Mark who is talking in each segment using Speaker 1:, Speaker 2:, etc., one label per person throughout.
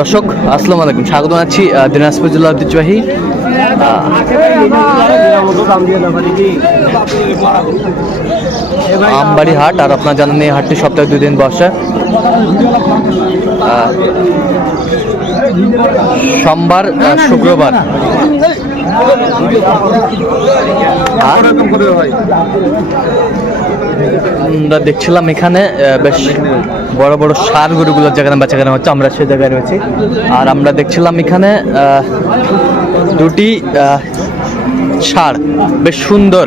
Speaker 1: দর্শক, আসসালামু আলাইকুম। স্বাগত জানাচ্ছি দিনাজপুর জেলা ঐতিহ্যবাহী আমবাড়ি হাট। আর আপনার জানেন এই হাটটি সপ্তাহে দুই দিন বসে। সোমবার শুক্রবার। আমরা দেখছিলাম এখানে বেশ বড় বড় সার গরুগুলোর যেখানে বেচাকেনা হচ্ছে, আমরা সে জায়গায় রয়েছি। আর আমরা দেখছিলাম এখানে দুটি সার, বেশ সুন্দর।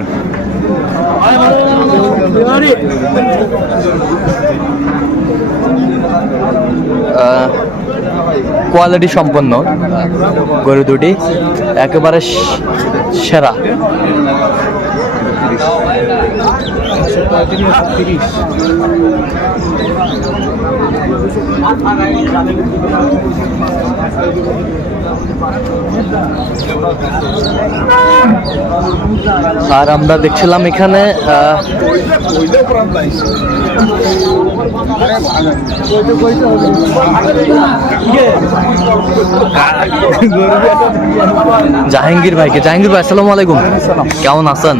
Speaker 1: কোয়ালিটি সম্পন্ন গরু দুটি, একেবারে সে- সেরা আর আমরা দেখছিলাম এখানে জাহাঙ্গীর ভাইকে। জাহাঙ্গীর ভাই আসসালামু আলাইকুম। কেমন আছেন?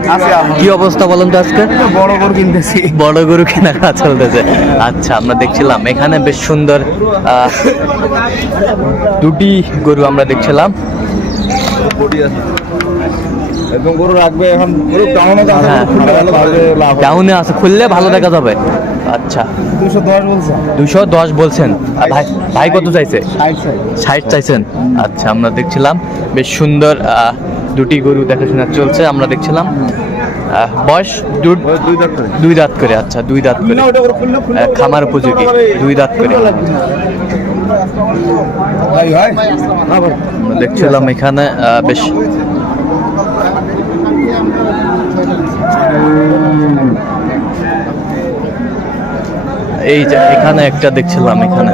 Speaker 1: কি অবস্থা বলেন তো আজকে?
Speaker 2: বড় গরু কিনতেছি।
Speaker 1: বড় গরু কেনাকাটা চলতেছে। আচ্ছা আমরা দেখছিলাম এখানে বেশ সুন্দর আহ, দুটি গরু আমরা দেখছিলাম।
Speaker 2: একদম গরু রাখবে এখন গরু টাউনে দাম
Speaker 1: হ্যাঁ।
Speaker 2: ভালো ভালো লাভ
Speaker 1: ডাউনে আছে খুললে ভালো দেখা যাবে। আচ্ছা।
Speaker 2: দুশো দশ বলছে।
Speaker 1: দুশো দশ বলছেন। আর ভাই ভাই কত চাইছে?
Speaker 2: ষাট
Speaker 1: চাইছেন। আচ্ছা আমরা দেখছিলাম। বেশ সুন্দর আহ, দুটি গরু দেখাশোনা চলছে আমরা দেখছিলাম। বয়স
Speaker 2: দুই দাঁত করে
Speaker 1: আচ্ছা দুই দাঁত করে। খামার উপযোগী দুই দাঁত করে। আমরা দেখছিলাম এখানে বেশ। এই যে এখানে একটা দেখছিলাম এখানে।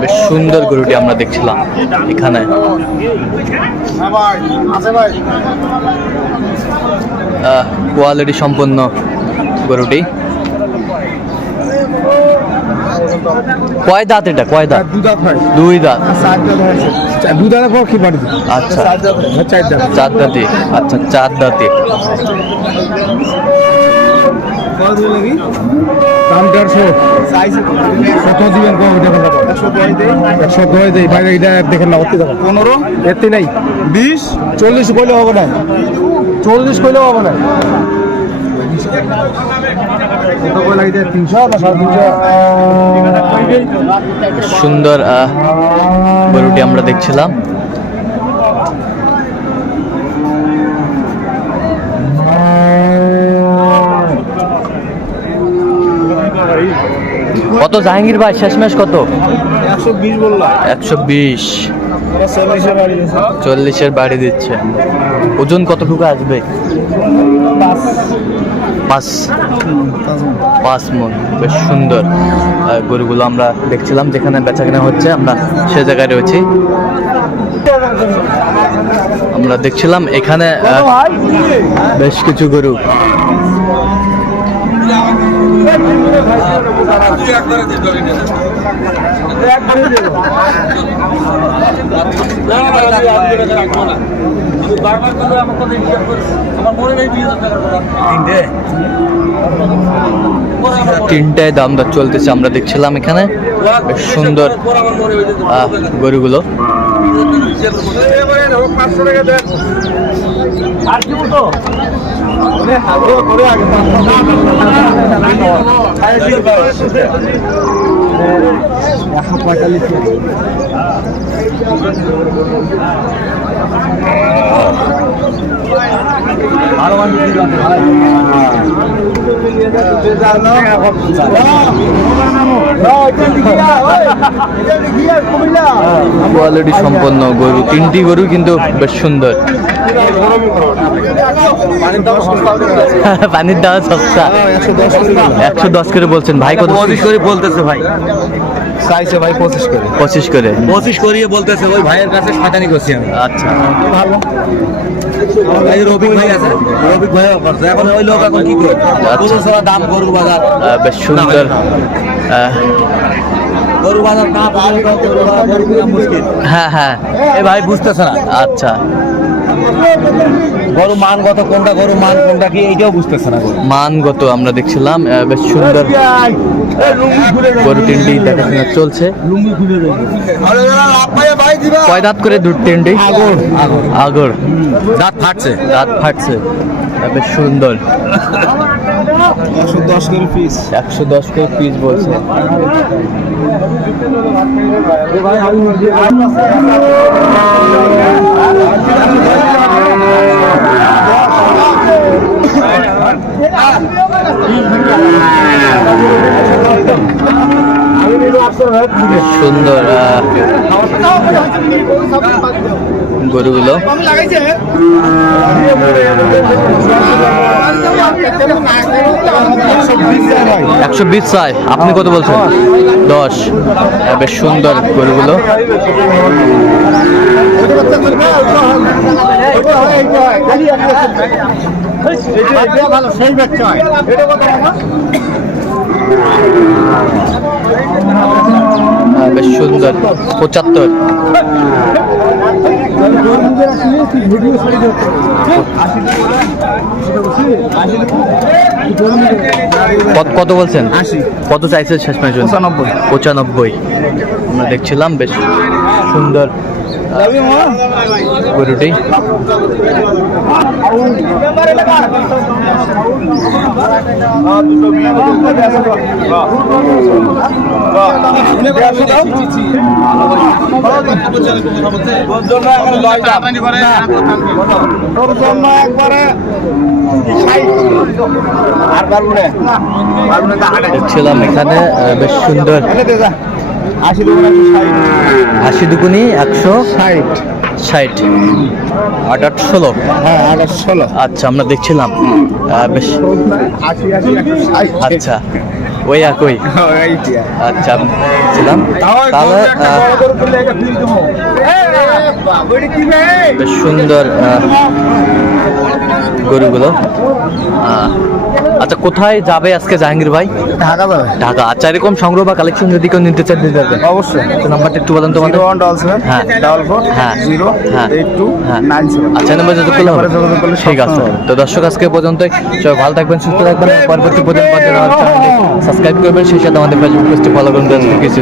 Speaker 1: বেশ সুন্দর গরুটি আমরা দেখছিলাম এখানে। কোয়ালিটি সম্পন্ন গরুটি। কয় দাঁত এটা? কয় দাঁত?
Speaker 2: দু দাঁত
Speaker 1: দুই দাঁত।
Speaker 2: পর কি
Speaker 1: আচ্ছা।
Speaker 2: দাঁত। চার দাঁতি।
Speaker 1: আচ্ছা চার দাঁতি।
Speaker 2: দাম দেড়শো কত দিবেন কম দেখেন না একশো দশ দেই। বাইরে এটা দেখেন না অতি দেখেন পনেরো এতে নেই। বিশ চল্লিশ কইলে হবে না। চল্লিশ কইলে হবে না। কত কয় লাগে তিনশো না সাড়ে তিনশো?
Speaker 1: সুন্দর গরুটি আমরা দেখছিলাম। কত? জাহাঙ্গীর ভাই শেষমেশ কত?
Speaker 2: একশো বিশ বললাম
Speaker 1: একশো চল্লিশের বাড়ি দিচ্ছে। ওজন কতটুকু আসবে?
Speaker 2: পাঁচ।
Speaker 1: পাঁচ। মন। বেশ সুন্দর। গরুগুলো আমরা দেখছিলাম যেখানে বেচা কেনা হচ্ছে আমরা সে জায়গায় রয়েছি। আমরা দেখছিলাম এখানে বেশ কিছু গরু। তিনটায় দাম দর চলতেছে আমরা দেখছিলাম এখানে। বেশ সুন্দর গরুগুলো।
Speaker 2: আর কি বলতো একশো পঁয়তাল্লিশ ভালো মান বিক্রি করতে ভালো
Speaker 1: কোয়ালিটি সম্পন্ন গরু তিনটি গরু কিন্তু বেশ সুন্দর। পানির দাওয়া সস্তা। একশো দশ করে বলছেন ভাই কত
Speaker 3: পঁচিশ করে বলতেছে ভাই।
Speaker 2: চাইছে ভাই পঁচিশ করে।
Speaker 1: পঁচিশ করে।
Speaker 3: পঁচিশ করিয়ে বলতেছে ওই ভাইয়ের কাছে সাতানি করছি আমি।
Speaker 1: আচ্ছা।
Speaker 3: এই রবিক ভাই আছে। রবিক ভাই করছে এখন ওই লোক এখন কি করে গরু ছাড়া দাম গরুর বাজার।
Speaker 1: বেশ সুন্দর।
Speaker 3: গরুর বাজার না পাওয়া গরুর বাজার মুশকিল।
Speaker 1: হ্যাঁ হ্যাঁ।
Speaker 3: এ ভাই বুঝতেছে না।
Speaker 1: আচ্ছা।
Speaker 3: গরু মানগত কোনটা গরু মান কোনটা কি এইটাও বুঝতেছে না
Speaker 1: মানগত আমরা দেখছিলাম বেশ সুন্দর গরু তিনটি দেখাশোনা চলছে। কয় দাঁত করে দুধ তিনটি? আগর। আগর।
Speaker 3: দাঁত ফাটছে।
Speaker 1: দাঁত ফাটছে। বেশ সুন্দর।
Speaker 2: একশো দশ করে পিস
Speaker 1: একশো দশ করে পিস বলছে। সুন্দর গরুগুলো। একশো বিশ চাই। আপনি কত বলছেন? দশ। বেশ সুন্দর গরুগুলো। বেশ সুন্দর। পঁচাত্তর। কত কত বলছেন? কত চাইছে শেষ পর্যন্ত
Speaker 2: পঁচানব্বই।
Speaker 1: পঁচানব্বই। আমরা দেখছিলাম বেশ সুন্দর গরুটি দেখছিলাম এখানে বেশ সুন্দর।
Speaker 2: আশি দেবো
Speaker 1: আশি দুগুনি একশো
Speaker 2: ষাট।
Speaker 1: ষাট। আট আট ষোলো।
Speaker 2: হ্যাঁ আঠাশ ষোলো।
Speaker 1: আচ্ছা আমরা দেখছিলাম। বেশ।
Speaker 2: আশি আশি
Speaker 1: আচ্ছা ওই একই।
Speaker 2: এইটা
Speaker 1: আচ্ছা দেখছিলাম তাহলে বেশ সুন্দর গরুগুলো। আচ্ছা কোথায় যাবে আজকে জাহাঙ্গীর ভাই?
Speaker 2: ঢাকা যাবে।
Speaker 1: ঢাকা। আচ্ছা এরকম সংগ্রহ বা কালেকশন যদি কেউ নিতে চান দিতে পারবেন
Speaker 2: অবশ্যই।
Speaker 1: নাম্বারটা একটু বলেন তোমাদের।
Speaker 2: ওয়ান ডবল সেভেন
Speaker 1: হ্যাঁ।
Speaker 2: ডাবল ফোর
Speaker 1: হ্যাঁ।
Speaker 2: জিরো
Speaker 1: হ্যাঁ।
Speaker 2: এইট টু
Speaker 1: হ্যাঁ।
Speaker 2: Nine seven.
Speaker 1: আচ্ছা নাম্বার যত করলে হবে। ঠিক আছে। তো দর্শক আজকে পর্যন্ত সবাই ভালো থাকবেন সুস্থ থাকবেন। পরবর্তী প্রতিদিন সাবস্ক্রাইব করবেন। সেই সাথে আমাদের ফেসবুক পেজটি ফলো করুন। কিছু